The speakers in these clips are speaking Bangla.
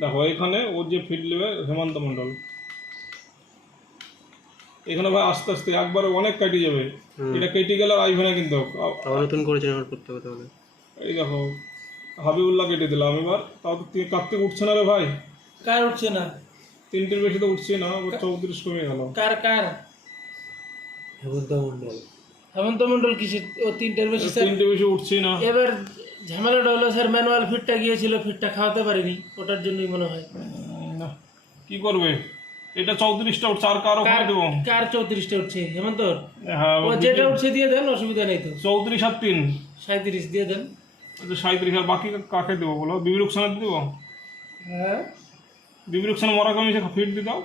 দেখো এখানে ওর যে ফিল্ড নেবে হেমন্ত মণ্ডল, এখানে ভাই আস্তে আস্তে একবারে অনেক কেটে যাবে, এটা কেটে গেলে আর আইবে না কিন্তু। নতুন করে জেনারেট করতে হবে তাহলে। এই দেখো হাবিবুল্লাহ কেটে দিলাম এবার, তাও তো কার্তিক উঠছে না রে ভাই। কার উঠছে না? 3টের বেশি তো উঠছে না, 34 কমে গেল। কার কার? হেমন্ত মণ্ডল। হেমন্ত মণ্ডল কিসে? ও 3টের বেশি স্যার। 3টে বেশি উঠছে না। এবার ঝামেলাটা হলো স্যার, ম্যানুয়াল ফিটটা গিয়েছিল, ফিটটা খাওয়াতে পারিনি, ওটার জন্যই মনে হয়। না কি করবে, এটা 34টা উঠছে, আর কারো করে দেবো। কার 34টা উঠছে? হেমন্তর? হ্যাঁ ও যেটা উঠছে দিয়ে দেন, অসুবিধা নেই তো। 34 আর 3 37 দিয়ে দেন। 37, আর বাকি কাকে দেবো বলো? বিবি রুকসানা দিয়ে দেবো? হ্যাঁ বিবি রুকসানা মরা কমিয়ে ফিট দিয়ে দাও।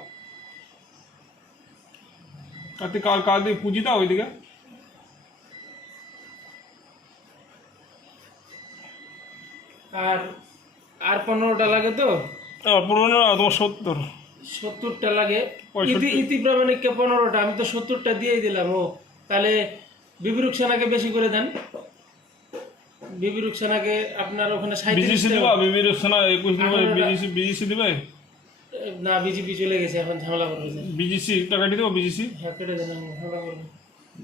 কার্তিক কার দিয়ে পুঁজি দাও ওইদিকে। আর আর 15টা লাগে তো? পুরোনো তোমার 70। 70টা লাগে। 65 ইতি প্রামাণিককে 15টা, আমি তো 70টা দিয়েই দিলাম। ও তাহলে বিবি রুকসানাকে বেশি করে দেন। বিবি রুকসানাকে আপনার ওখানে বিজিসি 37টা। দিবা? বিবি রুকসানা 21 দিবে। বিজিসি দিবে না, বিজেপি চলে গেছে, এখন ঝামেলা করবে স্যার। বিজিসি টাকা কেটে দেবো। বিজিসি হ্যাঁ কেটে দেন, আমি ঝামেলা করবো।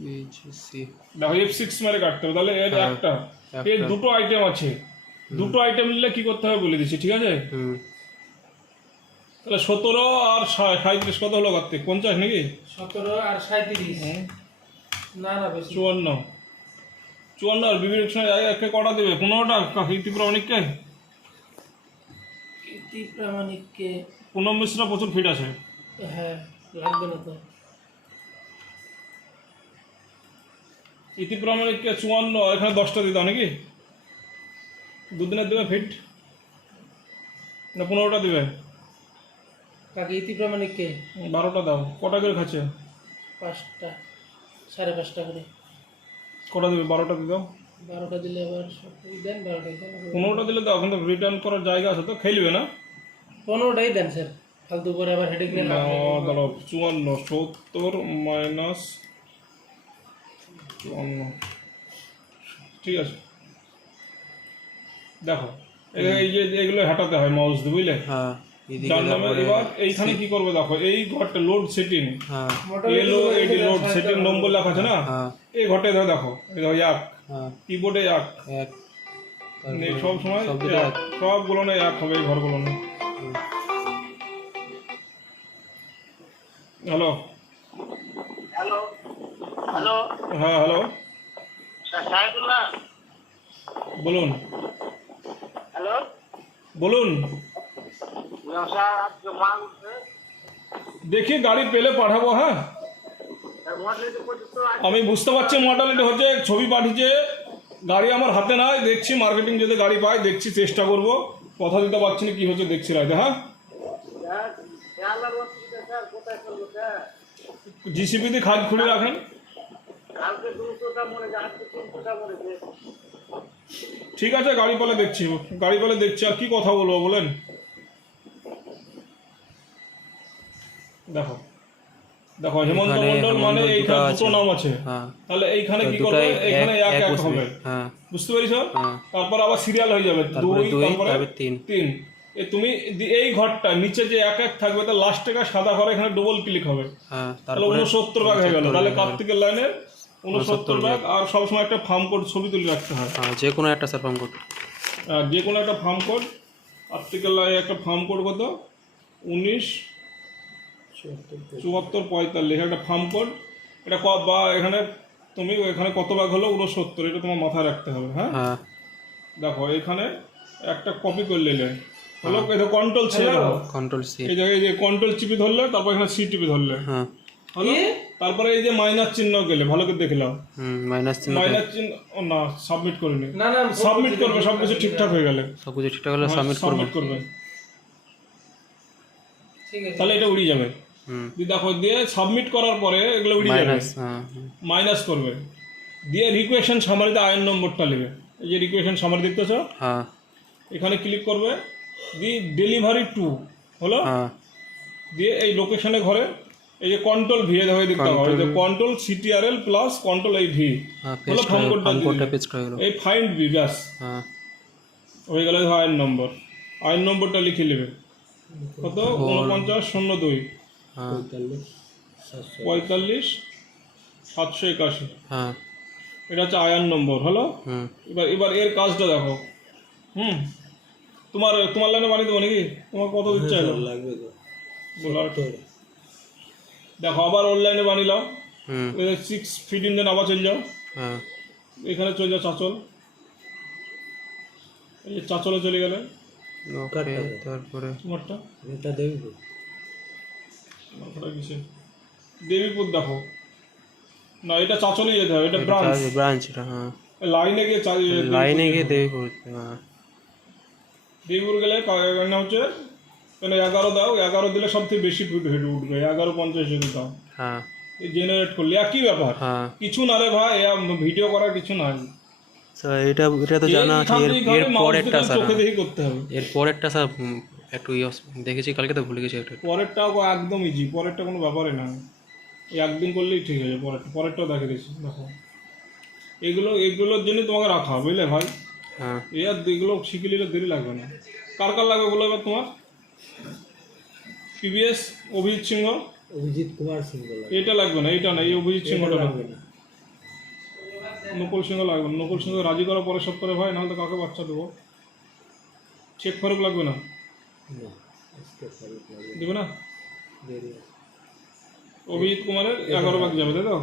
বিজিসি দেখো F6 মারে কাটতে হবে, তাহলে এর একটা এর দুটো আইটেম আছে। দুটো আইটেম নিলে কি করতে হবে বলে দিচ্ছি, ঠিক আছে? তাহলে 17 আর 37 কত হলো কার্তিক? 50 নাকি? 17 আর 37। না না বেশি। 54 আর বিবি রুকসানা একে কটা দেবে? 15টা ইতি প্রামাণিককে। ইতি প্রামাণিককে 15 মিশ্রা প্রচুর ফিট আছে। হ্যাঁ লাগবে না তো। ইতি প্রামাণিককে 54, এখানে 10টা দিতে হবে নাকি? দুদিনের দেবে ফিট না 15টা দেবে? কাকে? ইতি প্রামাণিককে 12টা দাও। কটা করে খাচ্ছে? 5টা, 5.5টা করে। কটা দেবে? 12টা দিয়ে দাও। 12টা দিলে আবার দেন, 12টাই দেন। 15টা দিলে দাও, কিন্তু রিটার্ন করার জায়গা আছে তো, খেলবে না। 15টাই দেন স্যার, ফালতু করে আবার হেডেক নিয়ে লাভ নেই। দাঁড়াও 54, 70 মাইনাস 54, ঠিক আছে। দেখো এই যে এগুলো হাঁটাতে হয় মাউস দিয়ে, বুঝলে? হ্যাঁ যার নামে এবার এইখানে কি করবে দেখো, এই ঘরটা লোড সেটিং, হ্যাঁ এলো এডি লোড সেটিং নম্বর লেখা আছে না, এই ঘরটা ধরে দেখো, এই দেখো এক কিবোর্ডে এক সব সময় সবগুলো না এক হবে, এই ঘরগুলো না। হ্যালো হ্যালো হ্যালো হ্যাঁ হ্যালো সাহেবুল্লাহ, বলুন হ্যালো বলুন। স্যার আজকে মাল উঠছে, দেখি গাড়ি পেলে পাঠাবো। হ্যাঁ আমি বুঝতে পারছি মডেলিটি হচ্ছে, ছবি পাঠিয়েছে, গাড়ি আমার হাতে নাই, দেখছি মার্কেটিং যদি গাড়ি পাই দেখছি, চেষ্টা করব, কথা দিতে পারছি না কি হচ্ছে দেখছি রাইতে। হ্যাঁ জিসিপি দিয়ে খাদ খুঁড়ে রাখেন। কালকে 200টা মরে যায়, আজকে 300টা মরেছে। ঠিক আছে গাড়ি পেলে দেখছি, গাড়ি পেলে দেখছি। আর কি কথা বলবো বলেন? দেখো দেখো হেমন্ত মণ্ডল মানে এইখানে দুটো নাম আছে, তাহলে এইখানে কি করবে? এখানে এক এক হবে, বুঝতে পারিস? তারপর আবার সিরিয়াল হয়ে যাবে 2, তারপরে 3। তুমি এই ঘরটা নিচে যে এক এক থাকবে, তার লাস্ট টাকা সাদা ঘরে এখানে ডবল ক্লিক হবে, তাহলে 69 ভাগ হয়ে গেল। তাহলে কার্তিকের লাইনের 69 ভাগ। আর সবসময় একটা ফার্ম কোড ছবি তুলে রাখতে হয়, যে কোনো একটা স্যার ফার্ম কোড, যে কোনো একটা ফার্ম কোড। কার্তিকের লাইনে একটা ফার্ম কোড কত? 19 74 45 একটা ফার্ম কোড। এটা বা এখানে তুমি এখানে কত ভাগ হলো? 69, এটা তোমার মাথায় রাখতে হবে। হ্যাঁ দেখো এখানে একটা কপি করে নিলে হলো, এটা কন্ট্রোল সি, এই যে কন্ট্রোল চিপি ধরলে, তারপর এখানে সি টিপি ধরলে হলো, তারপরে এই যে মাইনাস চিহ্ন গেলে ভালো করে দেখে নাও। মাইনাস চিহ্ন না, সাবমিট করে নি, না না সাবমিট করবে, সবকিছু ঠিকঠাক হয়ে গেলে, সবকিছু ঠিকঠাক হলে সাবমিট করবে। ঠিক আছে, তাহলে এটা উড়ে যাবে। দেখো দিয়ে সাবমিট করার পরে এগুলো উড়ে যাবে, মাইনাস করবে, দিয়ে রিকোয়েশন সামারিতে আয়ন নম্বরটা নেবে। এই যে রিকোয়েশন সামারি দেখতেছ, এখানে ক্লিক করবে, দিয়ে ডেলিভারি টু হলো, দিয়ে এই লোকেশনে ঘরে এই যে কন্ট্রোল ভি হয়ে দেখতে হবে, যে কন্ট্রোল সিটিআরএল প্লাস কন্ট্রোল এই ভি হলো, ফার্ম কোডটা এই ফাইন্ড ভি, ব্যাস হয়ে গেল। আয়ন নম্বরটা লিখে নেবে, কত 4902 হ্যাঁ 45,781 হ্যাঁ এটা হচ্ছে আয়ান নম্বর হলো। হুম এবার এর কাজটা দেখো। তোমার লাইনে বানিয়ে দেবো নাকি? তোমার কত দিচ্ছে লাগবে তো বলার দেখো, আবার অনলাইনে বানিলাম। হুম 6 ফিট ইঞ্জিন আবার চলে যাও, হ্যাঁ এখানে চলে যাও চাঁচল, এই যে চাঁচলে চলে গেলে ওকে তারপরে তোমারটা এটা দেখবো মাথাটা কিসে দেবীপুর দেখো না, এটা চাঁচলেই যেতে হবে, এটা ব্রাঞ্চ ব্রাঞ্চটা হ্যাঁ লাইনে গিয়ে লাইনে গিয়ে দেবীপুর হ্যাঁ দেবীপুর গেলে না হচ্ছে মানে 11 দাও, 11 দিলে সব থেকে বেশি ফিট হেড উঠবে, 1150 দাও। হ্যাঁ জেনারেট করলে একই ব্যাপার, হ্যাঁ কিছু না রে ভাই, ভিডিও করার কিছু নাই। স্যার এটা তো জানা আছে। এর পরেরটা স্যার চোখে দেখে করতে হবে। এর পরেরটা স্যার একটু দেখেছি কালকে তো ভুলে গেছি একটা। পরেরটাও একদম ইজি, পরেরটা কোনো ব্যাপারই না, এই একদিন করলেই ঠিক আছে। পরেরটাও দেখে দিয়েছি দেখো, এগুলোর জন্য তোমাকে রাখা, বুঝলে ভাই? হ্যাঁ এই আর এগুলো শিখে নিলে দেরি লাগবে না। কার কার লাগবে বলো এবার তোমার? পিবিএস অভিজিৎ সিংহ, অভিজিৎ কুমার সিংহ এটা লাগবে না, এটা না, এই অভিজিৎ সিংহটা লাগবে না। নকুল সিংহ লাগবে না, নকুল সিংহ রাজি করার পরে সব করে ভাই, নাহলে তো কাকে বাচ্চা দেবো। চেক ফারুক লাগবে না, দেবে না। অভিজিৎ কুমারের 11 ভাগ যাবে, তাই তো?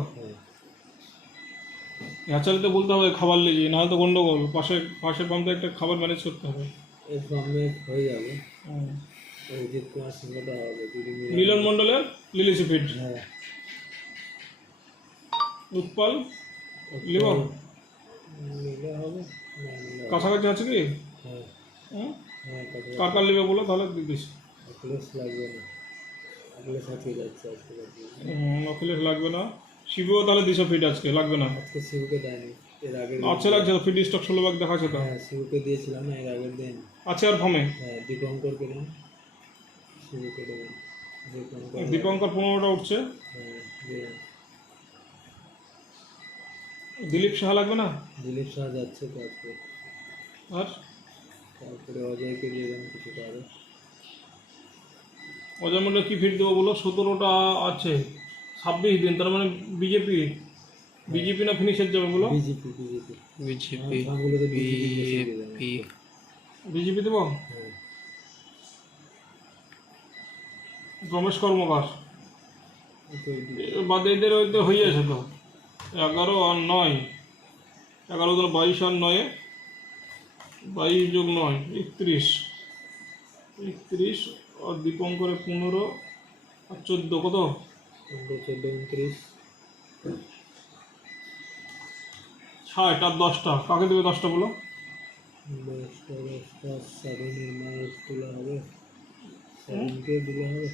হ্যাচারিতে বলতে হবে খাবার লেগে, নাহলে তো গন্ডগোল। পাশের পাম্পে একটা খাবার ম্যানেজ করতে হবে। এই ফর্মে হয়ে যাবে। অভিজিৎ কুমার সিংহটা হবে, মিলন মণ্ডলের লিলিসি ফিড, হ্যাঁ উৎপল লিব নিলে হবে। কাছাকাছি আছে কি? হ্যাঁ হুম? হ্যাঁ কার কার লিবে বলো তাহলে দিস। অখিলেশ লাগবে না, অখিলেশ আজকে যাচ্ছে, আজকে অখিলেশ লাগবে না। শিবুও তাহলে 200 ফিট আজকে লাগবে না। আজকে শিবুকে দেয়নি, এর আগে আচ্ছা লাগছে তো, ফিট স্টক 16 ভাগ দেখাচ্ছে তো। হ্যাঁ শিবুকে দিয়েছিলাম না, এর আগের দিন। আছে আর ফর্মে হ্যাঁ দীপঙ্করকে দেন, শিবুকে দেবেন। দীপঙ্কর 15টা উঠছে। হ্যাঁ দিয়ে দিলীপ সাহা লাগবে না। দিলীপ শাহ যাচ্ছে তো আজকে। আর তারপরে অজয়কে দিয়ে দেন কিছুটা আরো। অজয় মন্ডল কি ফিট দেবো বলো? 17টা আছে, 26 দিন, তার মানে বিজেপি না ফিনিশের যাবে বলো? বিজেপি ফার্মগুলোতে বিজেপি দেবো। হ্যাঁ রমেশ কর্মকার বাদে এদের ওইতে হয়ে আছে তো 11 আর 9, 11 ধরো 22 আর 9, 22 যোগ 9 31 আর দীপঙ্করে 15 আর 14 কত? 14 29 60 আর 10টা কাকে দেবে? 10টা বলো। 10টা সাধনের মাছ তোলা হবে, সাধনকে দিলে হবে।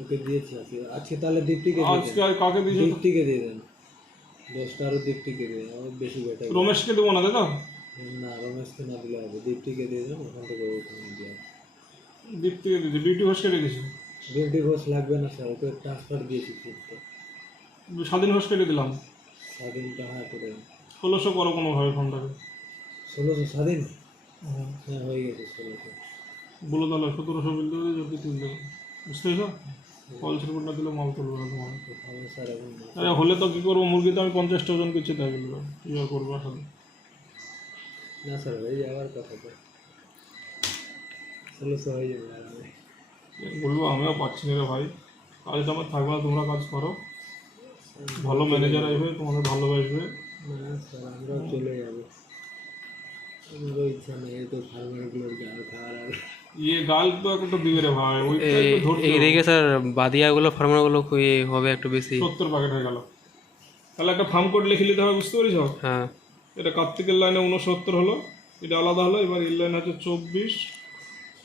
ওকে দিয়েছি আজকে তাহলে দীপ্তিকে আজকে কাকে দিয়েছো? দীপ্তিকে দিয়ে দেন 10টা, আরও দীপ্তিকে দিয়ে দেন, আমার বেশি বেটার। রমেশকে দেবো না, তাই তো? না রমেশকে না দিলে হবে, দীপ্তিকে দিয়ে দেন, ওখান থেকে ওখানে দিয়ে দীপ্তিকে দিয়েছি, বিউটি ঘোষকে রেখেছি। বিউটি ঘোষ লাগবে না স্যার, ওকে ট্রান্সফার দিয়েছি ফিরতে। স্বাধীন ঘোষকে দিলাম। স্বাধীনটা হ্যাঁ করে 1600 করো কোনোভাবে ফোনটাকে। 1600 স্বাধীন হ্যাঁ হয়ে গেছে 1600। বলো তাহলে 1700 বিল দেবে, যদি তুল দেবে, বুঝতে পেরেছো? কল রিপোর্টটা দিলে মাল তুলবে না তোমার। তাহলে স্যার এখন আরে হলে তো কী করবো, মুরগি তো আমি 50টা ওজন কিছু তাই বলবো, কী আর করবো আসলে। না স্যার হয়ে যাওয়ার কথা তো, 1600 হয়ে যাবে আরামে। বলবো আমিও পাচ্ছি না রে ভাই, কাজটা আমার থাকবে না, তোমরা কাজ করো, ভালো ম্যানেজার আসবে, তোমাদের ভালোবাসবে। না স্যার আমরাও চলে যাবো, আমারও ইচ্ছা নেই, এই তো ফার্মারগুলোর গাল খাওয়ার আর গাল তো একটা দিবে রে ভাই, এইদিকে স্যার বাদিয়াগুলো ফার্মারগুলো হবে একটু বেশি। 70 প্যাকেট হয়ে গেল। তাহলে একটা ফার্ম কোড লিখে নিতে হবে, বুঝতে পারিস? হ্যাঁ এটা কার্তিকের লাইনে 69 হলো, এটা আলাদা হলো। এবার এর লাইন হচ্ছে 24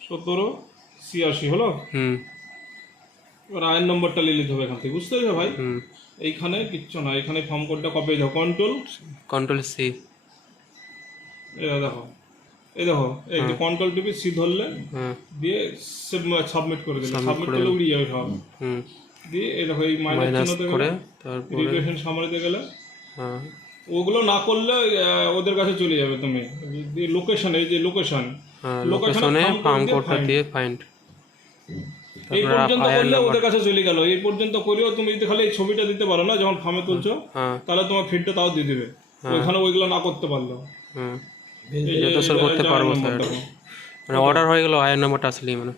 17 86 হলো। এবার আয়ের নম্বরটা নিয়ে নিতে হবে এখান থেকে, বুঝতে পারছো ভাই? এইখানে কিচ্ছু না, এখানে ফার্ম কোডটা কপি দাও, কন্ট্রোল সি। দেখো এই কন্ট্রোল টিপি সি ধরলে দিয়ে সাবমিট করে দিলে, সাবমিট করলে উড়িয়ে যাবে সব। দিয়ে এই দেখো এই মাইনাস চিহ্নতে গেলে, রিকুয়েশন সামারিতে গেলে, ওগুলো না করলে ওদের কাছে চলে যাবে। তুমি লোকেশন, এই যে লোকেশনে ফার্ম কোডটা দিয়ে ফাইন্ড, এই পর্যন্ত করলে ওদের কাছে চলে গেল। এই পর্যন্ত করেও তুমি যদি খালি এই ছবিটা দিতে পারো না যখন ফার্মে তুলছো, হ্যাঁ তাহলে তোমার ফিডটা তাও দিয়ে দিবে। ওইখানে ওইগুলো না করতে পারলো। হুম এটা তো স্যার করতে পারবো স্যার, মানে অর্ডার হয়ে গেল আয়ের নম্বরটা আসলেই মানে।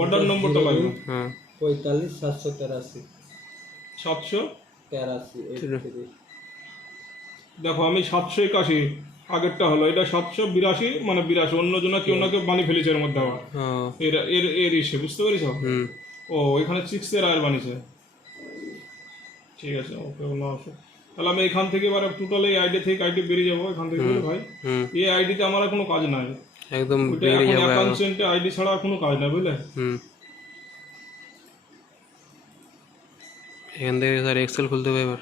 অর্ডার নম্বরটা লাগবে হ্যাঁ 45 783 783। দেখো আমি 781, আগেরটা হলো, এটা 782, মানে 82। অন্য জন কেউ না কেউ বানিয়ে ফেলেছে এর মধ্যে আবার। ও এর এর এর ইসে বুঝতে পেরেছ? হুম ও এখানে 6 এর আয়ের বানিয়েছে। ঠিক আছে, ওকে, কোনো অসুবিধা। তাহলে আমি এখান থেকে এবার টোটাল এই আইডি থেকে আইডি বেরিয়ে যাবো এখান থেকে। ভাই হুম এই আইডিতে আমার আর কোনো কাজ নাই, একদম ওইটা বেরিয়ে এখন যাবে। অ্যাকাউন্টে আইডি ছাড়া আর কোনো কাজ নাই, বুঝলে? হুম এখান থেকে স্যার এক্সেল খুলতে হবে এবার।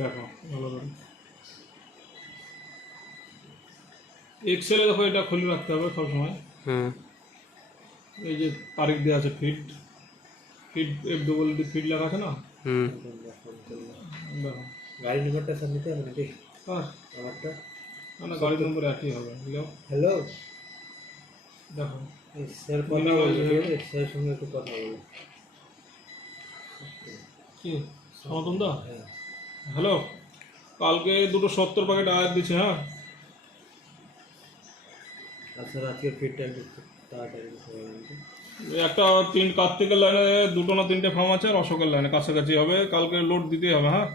দেখো ভালো করে এক্সেলে দেখো, এটা খুলে রাখতে হবে সবসময়। হুম এই যে তারিখ দেওয়া আছে, ফিড FDD ফিড লেখা আছে না? হুম দেখো গাড়ি নম্বরটা স্যার নিতে হবে নাকি কার আমারটা? না, গাড়ির নম্বর একই হবে। লিও, হ্যালো দেখো স্যার, কথা বলছি, স্যার সঙ্গে একটু কথা বলো। কি সনাতন দা, হ্যালো, কালকে দুটো 70 প্যাকেট আয়াত দিচ্ছে। হ্যাঁ আর স্যার আজকে ফিটটা একটু তাড়াতাড়ি করে দিন। একটা কার্তিকের লাইনে 2টো না 3টে ফার্ম আছে, আর অশোকের লাইনে কাছাকাছি হবে। কালকে লোড দিতেই হবে। হ্যাঁ,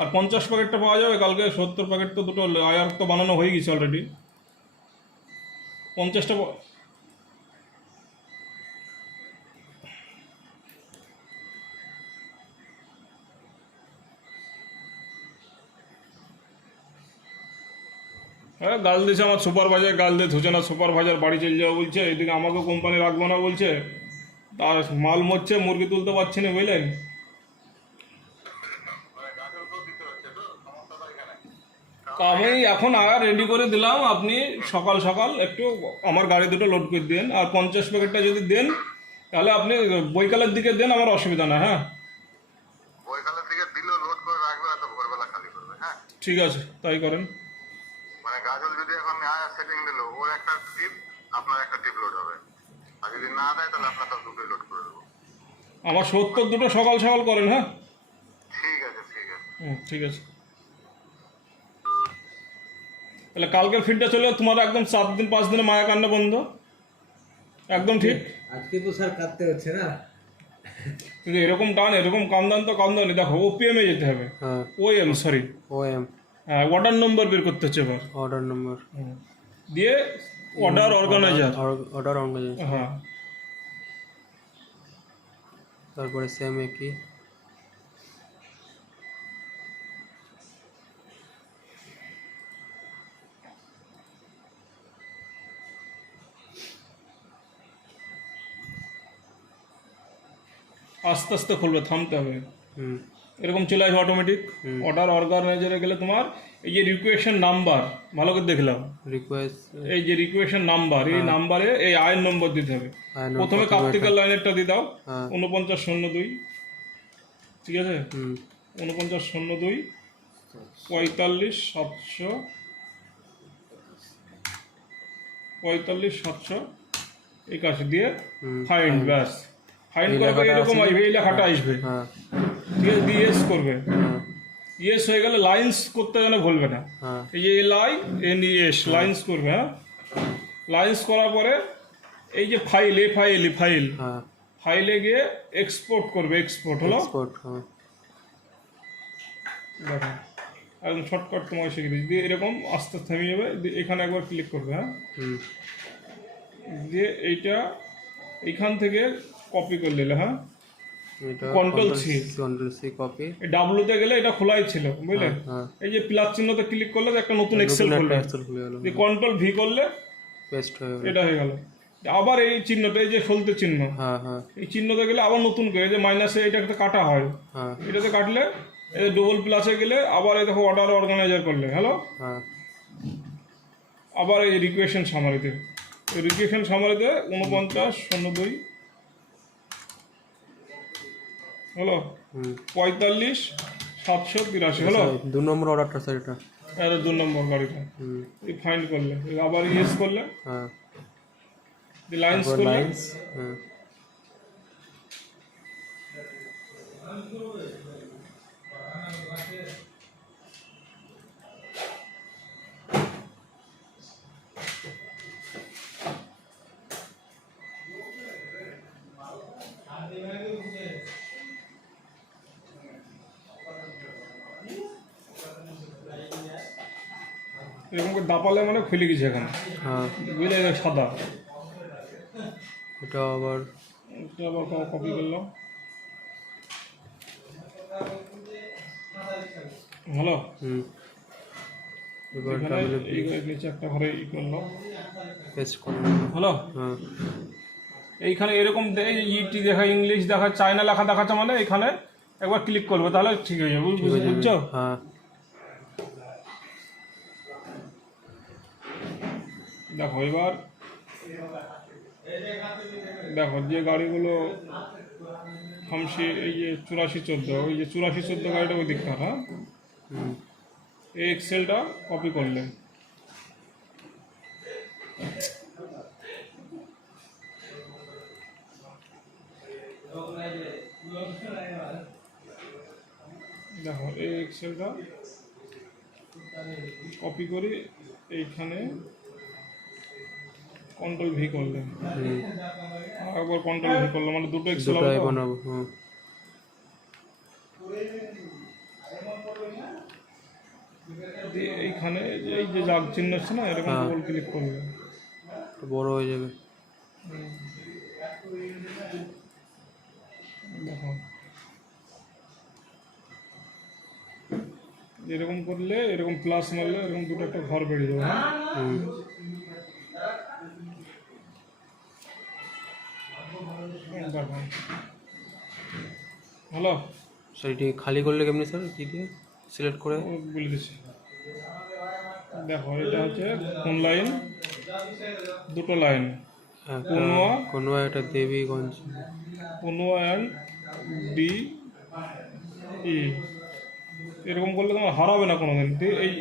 আর 50 প্যাকেটটা পাওয়া যাবে কালকে। 70 প্যাকেট তো দুটো আয়ার তো বানানো হয়ে গেছে অলরেডি। 50টা হ্যাঁ, গাল দিয়েছে আমার সুপারভাইজার, গাল দিয়ে ধুছে না। সুপারভাইজার বাড়ি চলে যাওয়া বলছে, এদিকে আমাকেও কোম্পানি রাখবো না বলছে। তার মাল মরছে, মুরগি তুলতে পারছি না, বুঝলেন? আমি এখন আর রেডি করে দিলাম, আপনি সকাল সকাল একটু আমার গাড়ি দুটো লোড করে দেন। আর 50 প্যাকেটটা যদি দেন তাহলে আপনি বৈকালের দিকে দেন, আমার অসুবিধা না। হ্যাঁ বৈকালের দিকে দিলেও লোড করে রাখবে, এত ভোরবেলা খালি করবে। হ্যাঁ ঠিক আছে, তাই করেন। মানে গাজল যদি এখন আয়া সেটিং দিল, ওর একটা টিপ, আপনার একটা টিপ লোড হবে। আর যদি না দেয় তাহলে আপনার তার দুটোই লোড করে দেবো। আমার 70 দুটো সকাল সকাল করেন। হ্যাঁ ঠিক আছে, ঠিক আছে। ঠিক আছে। তাহলে কালকের ফিডটা চলে তোমার একদম 7 দিন 5 দিনে মায়া কান্না বন্ধ, একদম ঠিক। আজকে তো স্যার কাটতে হচ্ছে না, কিন্তু এরকম টান, এরকম কান্দান তো কান্দানি। দেখো OPM এ যেতে হবে। হ্যাঁ OM, sorry, OM order number বের করতে হচ্ছে এবার। অর্ডার নম্বর দিয়ে অর্ডার অর্গানাইজার। অর্ডার অর্গানাইজার, হ্যাঁ, তারপরে সেম একই। আস্তে আস্তে খুলবে, থামতে হবে। হুম এরকম চলে আসবে অটোমেটিক। অর্ডার অর্গানাইজারে গেলে তোমার এই যে রিকোয়েশন নাম্বার, ভালো করে দেখলাম, রিকোয়েস্ট এই যে রিকোয়েশন নাম্বার, এই নাম্বারে এই আয়ের নম্বর দিতে হবে। প্রথমে কার্তিকের লাইনেরটা দিয়ে দাও, 4902। ঠিক আছে, হুম 4902 45 700 45 781 দিয়ে ফাইন্ড। ব্যাস, ফাইন্ড করবে, এরকম আসবে, এই লেখাটা আসবে। হ্যাঁ ঠিক আছে, দিয়ে ইয়েস করবে। হ্যাঁ ইয়েস হয়ে গেলে লাইন্স করতে যেন ভুলবে না। হ্যাঁ এই যে LINES লাইন্স করবে। হ্যাঁ, লাইন্স করার পরে এই যে ফাইল, ফাইল হ্যাঁ ফাইলে গিয়ে এক্সপোর্ট করবে। এক্সপোর্ট হলো, এক্সপোর্ট। হ্যাঁ দেখো একদম শর্টকাট তোমায় শিখে দিচ্ছি। দিয়ে এরকম আস্তে থেমে যাবে, দিয়ে এখানে একবার ক্লিক করবে। হ্যাঁ, হুম দিয়ে এইটা এইখান থেকে কপি করে নিলে। হ্যাঁ, এটা Control C কপি। এই ডাব্লুতে গেলে এটা খোলাই ছিল, বুঝলে? হ্যাঁ এই যে প্লাস চিহ্নতে ক্লিক করলে একটা নতুন এক্সেল খুলবে। এক্সেল খুলে গেল, দিয়ে Control V করলে পেস্ট হয়ে গেল। এটা হয়ে গেল। আবার এই চিহ্নটা, এই যে সলতে চিহ্ন, হ্যাঁ হ্যাঁ এই চিহ্নতে গেলে আবার নতুন করে, এই যে মাইনাসে এটাতে কাটা হয়, হ্যাঁ এটাতে কাটলে এই ডবল প্লাসে গেলে আবার এই দেখো অর্ডার অর্গানাইজার করলে। হ্যালো, হ্যাঁ আবার এই রিকোয়েশন সামারিতে, এই রিকোয়েশন সামারিতে 4902 হলো হুম 45 782 হলো। 2 নম্বর অর্ডারটা স্যার এটা। এটা 2 নম্বর গাড়িটা। এই ফাইন্ড করলে আবার ইয়েস করলে, হ্যাঁ লাইন্স করলে, লাইন্স। হ্যাঁ এরকম করে দাপালে মানে খুলে গেছে এখানে, হ্যাঁ বুঝলে, এটা সাদা। এটা আবার এটা আবার কপি করলাম। হ্যালো, এবার এখানে এই নিচে একটা ঘরে ই করলাম। পেস্ট করুন। হ্যালো, হ্যাঁ এইখানে এরকম ইটি দেখা, ইংলিশ দেখা, চায়না লেখা দেখাচ্ছে, মানে এখানে একবার ক্লিক করবে তাহলে ঠিক হয়ে যাবে, বুঝছো? হ্যাঁ দেখো এবার দেখো যে গাড়িগুলো হামসি, এই যে 8414, ওই যে 8414 গাড়িটা ওই দিকটা, হ্যাঁ, এই এক্সেলটা কপি করলে দেখো এই এক্সেলটা কপি করি, এইখানে কন্ট্রোল ভি করলে, একবার কন্ট্রোল ভি করলে মানে দুটো এক্সেল দুটোই বানাবো। হ্যাঁ দিয়ে এইখানে এই যে জাগ চিহ্ন আছে না, এরকম ডবল ক্লিক করলে বড় হয়ে যাবে। দেখো এরকম করলে, এরকম প্লাস মারলে এরকম দুটো একটা ঘর বেরিয়ে যাবে, হ্যাঁ। দেখো হ্যালো, স্যার এটি খালি করলে কেমনি স্যার, কী দিয়ে সিলেক্ট করে? বলে দিচ্ছি। দেখো এটা হচ্ছে কোন লাইন, দুটো লাইন, কোনোয়া এটা দেবীগঞ্জ, কোনোয়া অ্যান্ড ডি ই, এরকম করলে তোমার হারাবে না কোনোদিন।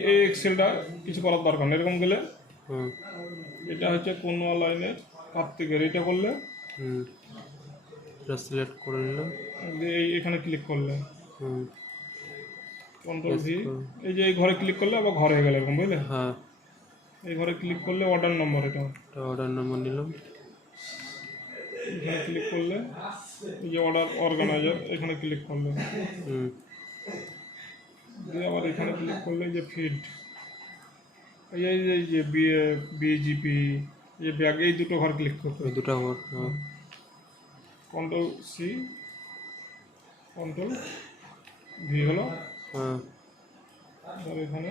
এই এক্সেলটা কিছু করার দরকার নেই, এরকম গেলে এটা হচ্ছে কোনোয়া লাইনের কার্তিকের, এটা করলে এটা সিলেক্ট করে নিলাম, এখানে ক্লিক করলে কন্ট্রোল ভি, এই যে এই ঘরে ক্লিক করলে আবার ঘরে হয়ে গেল এরকম, বুঝলে। হ্যাঁ এই ঘরে ক্লিক করলে অর্ডার নম্বর, এটা অর্ডার নম্বর নিলাম, এখানে ক্লিক করলে এই যে অর্ডার অর্গানাইজার, এখানে ক্লিক করলে দিয়ে আবার এখানে ক্লিক করলে যে ফিড, এই যে বিজিপি, এই যে ব্যাগ, এই দুটো ঘর ক্লিক করতে, ওই দুটো ঘর। কন্ট্রোল সি, কন্ট্রোল ভি হলো। হ্যাঁ এখানে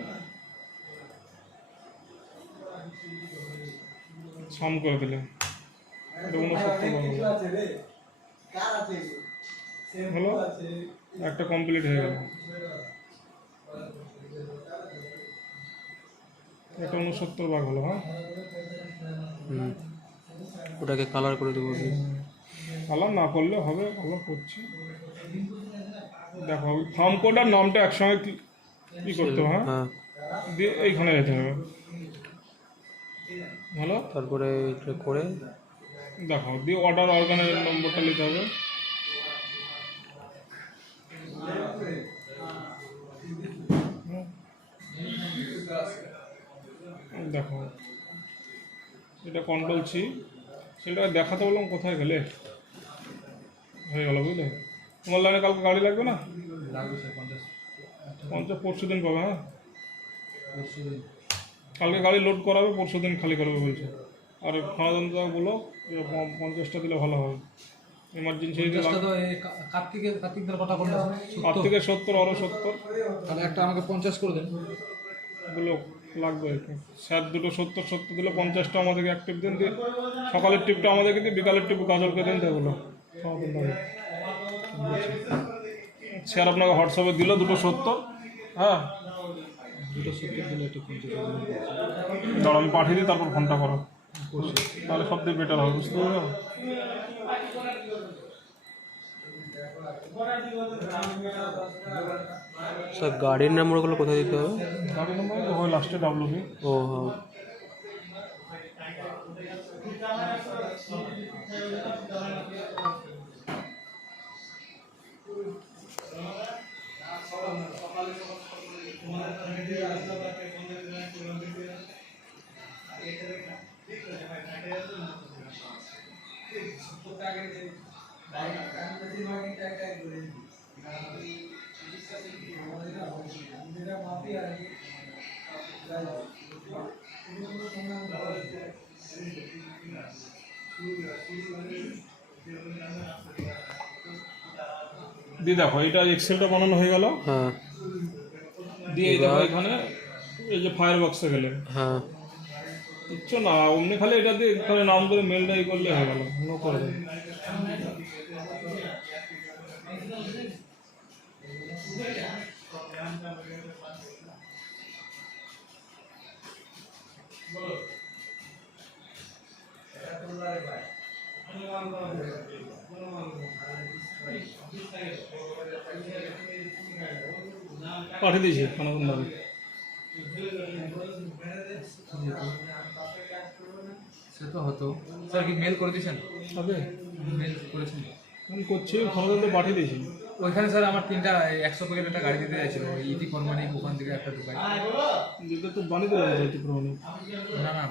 সাম করে দিলে এটা 69 হলো, একটা কমপ্লিট হয়ে গেল, এটা 69 ভাগ হলো, হ্যাঁ। ওটাকে কালার করে দেবো। কালার না করলে হবে, কালার করছি। দেখো ফার্ম কোড আর নামটা একসঙ্গে কি করতে হবে, হ্যাঁ, দিয়ে এইখানে যেতে হবে, ভালো। তারপরে এটা করে দেখো দিয়ে অর্ডার অর্গানাইজার নম্বরটা নিতে হবে, দেখো এটা কন্ট্রোল সি, সেটা দেখাতে বললাম কোথায় গেলে হয়ে গেল, বুঝলে। তোমার লাইনে কালকে গাড়ি লাগবে না? 50 পরশু দিন পাবে, হ্যাঁ। কালকে গাড়ি লোড করাবে, পরশু দিন খালি করবে বলছে। আর খানাদানটা বলো 50টা দিলে ভালো হবে, এমার্জেন্সি। কার্তিকের কথা বললে কার্তিকের 70, আরও 70, তাহলে একটা আমাকে 50 করে দেন, এগুলো লাগবে আর কি। স্যার দুটো 70 দিলে 50টা আমাদেরকে অ্যাক্টিভ দিন, দিয়ে সকালের টিপটা আমাদেরকে দিই, বিকালের টিপ গাজলকে দিন, এগুলো স্যার আপনাকে হোয়াটসঅ্যাপে দিল দুটো 70, হ্যাঁ, দুটো 70 দিলে একটা 50 দাঁড়া আমি পাঠিয়ে দিই, তারপর ফোনটা করো, তাহলে সব থেকে বেটার হবে, বুঝতে পারছো। স্যার গাড়ির নাম্বারগুলো কোথায় দিতে হবে? গাড়ি নম্বর ওই লাস্টে WB। ও হ্যাঁ। দিয়ে দেখো এটা এক্সেলটা বানানো হয়ে গেল। হ্যাঁ দিয়ে এই দেখো এখানে এই যে ফায়ার বক্সে গেলে হ্যাঁ কিচ্ছু না, অমনি খালি এটা দিয়ে এখানে নাম করে মেলটা ই করলে হয়ে গেল, নো করে দেবে। পাঠিয়ে দিয়েছি খানাকুন দাবি। সে তো হতো স্যার। কি মেল করে দিয়েছেন? হবে মেল করেছেন? আমি করছি, খানাকুন তো পাঠিয়ে দিয়েছি। ওইখানে স্যার আমার 100 প্যাকেট একটা গাড়ি দিতে চাইছিল ইতি ফরমানি ওখান থেকে একটা দোকান। যেটা তো বানিয়ে দেওয়া যায় প্রমাণে। না না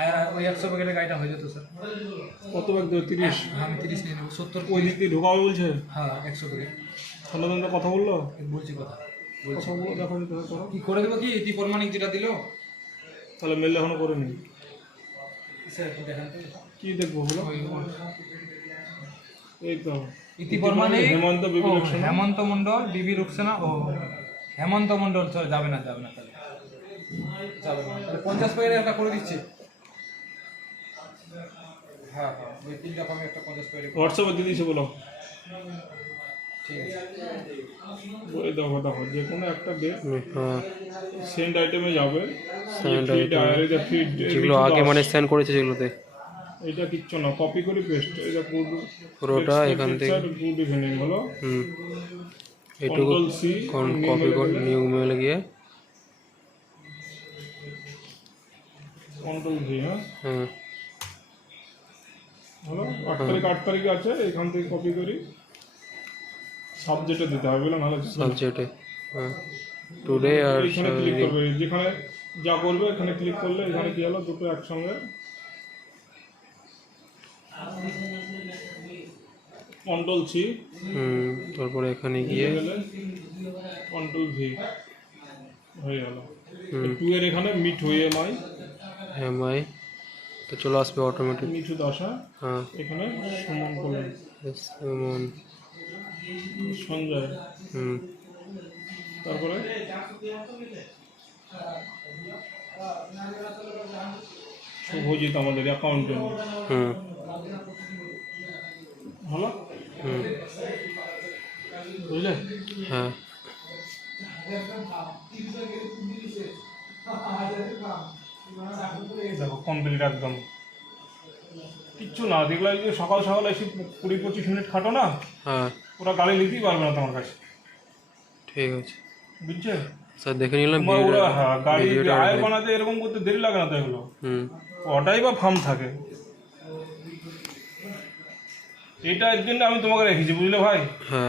আর ওই 100 প্যাকেটের গাড়িটা হয়ে যেত স্যার। কত ব্যাগ দেবে? 30? আমি 30 নিয়ে নেবো। 70 ওই দিক দিয়ে ঢোকাবে বলছে। হ্যাঁ 100 প্যাকেট। খানাকুনটা কথা বললো, বলছি কথা কথা বলো, দেখো যদি হয় করো। কি করে দেবো কি ইতি ফরমানি যেটা দিল তাহলে মেল এখনো করে নি। স্যার একটু দেখান তো। কি দেখবো বলো? এই তো ইতি ফরমানি হেমন্ত বিবি ও, রুকসানা। হেমন্ত মন্ডল বিবি রুকসানা। ও হেমন্ত মন্ডল স্যার যাবে না তাহলে যাবে না। তাহলে 50 প্যাকেটের একটা করে দিচ্ছি। হ্যাঁ হ্যাঁ ওই 3টা ফর্মে একটা 50 প্যাকেট। হোয়াটসঅ্যাপে দিয়ে দিয়েছে বলো। ঠিক আছে। বলে দেখো দেখো যে কোনো একটা ডেট হ্যাঁ সেন্ড আইটেমে যাবে। Send feed item. ডায়ারিতে ফিড যেগুলো আগে মানে স্ক্যান করেছে যেগুলোতে এটা কিচ্ছু না, কপি করে পেস্ট। এটা পুরোটা এখান থেকে। গুড ইভিনিং হলো। এটুকু কন্ট্রোল সি কপি করে নিউ মেলে গিয়ে কন্ট্রোল ভি। হ্যাঁ হ্যাঁ হলো। 8 তারিখ আছে, এখান থেকে কপি করি সাবজেক্টে দিতে হবে বলে, নাহলে সাবজেক্টে। হ্যাঁ টুডে আর এখানে ক্লিক করবে, যেখানে যা করবে এখানে ক্লিক করলে এখানে কি হলো দুটো একসঙ্গে। কন্ট্রোল সি তারপরে এখানে গিয়ে গেলে কন্ট্রোল ভি হয়ে গেল। 2 এর এখানে মিট হয়ে এমআই তো চলে আসবে অটোমেটিক। মিঠু দাসা হ্যাঁ এখানে সুমন করলেন, এমন সঞ্জয়, তারপরে শুভজিৎ আমাদের অ্যাকাউন্টেন্ট হলো। বুঝলে? হ্যাঁ দেখো কমপ্লিট একদম কিচ্ছু না। দেখলে যে সকাল সকাল এসে 20-25 মিনিট খাটো না, হ্যাঁ ওরা গাড়ি নিতেই পারবে না তোমার কাছে। ঠিক আছে বুঝছে? স্যার দেখে নিলাম তোমার ওরা হ্যাঁ গাড়ি আয় বানাতে এরকম করতে দেরি লাগে না তো এগুলো। ওটাই বা ফার্ম থাকে। এটার জন্য আমি তোমাকে রেখেছি, বুঝলে ভাই? হ্যাঁ